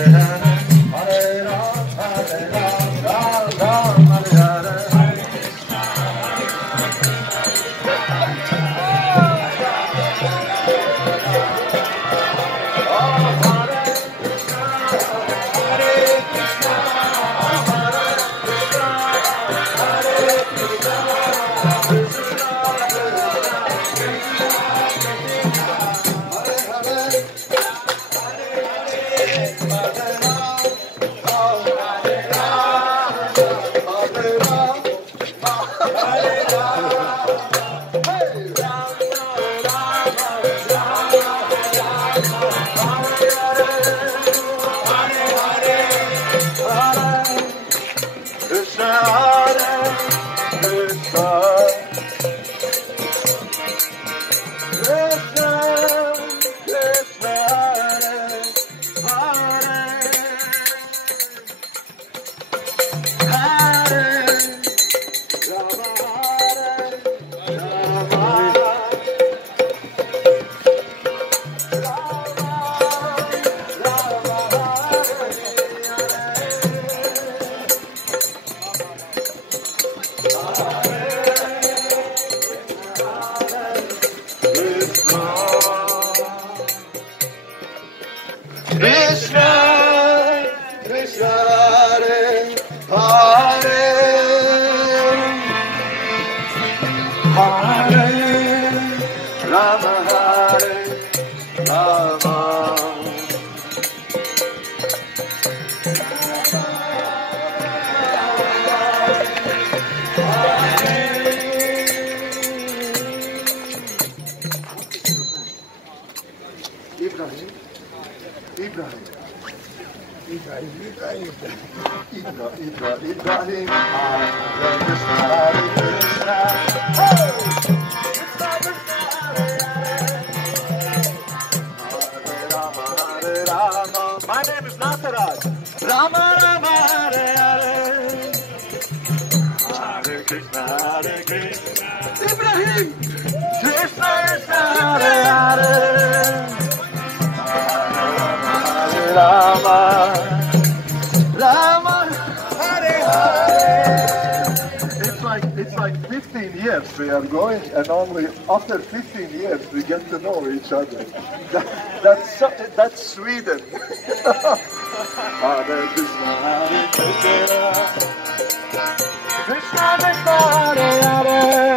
Hare Ram, Ram Ram, Hare Hare. Krishna, Krishna, Hare Hare, Hare Rama, Hare Rama. Ibrahim, Ibrahim, Ibrahim, Ibrahim, Hare Krishna, Hare Krishna, Hare Rama, Hare Rama. My name is Natharaj. Rama, Rama, Hare Hare, Hare Krishna, Hare Krishna. Ibrahim, Krishna, Krishna, Hare Hare. Rama, Rama, Hare Hare. It's like 15 years we are going, and only after 15 years we get to know each other. That's Sweden. Hare Krishna, Hare Krishna, Krishna Krishna, Hare Hare.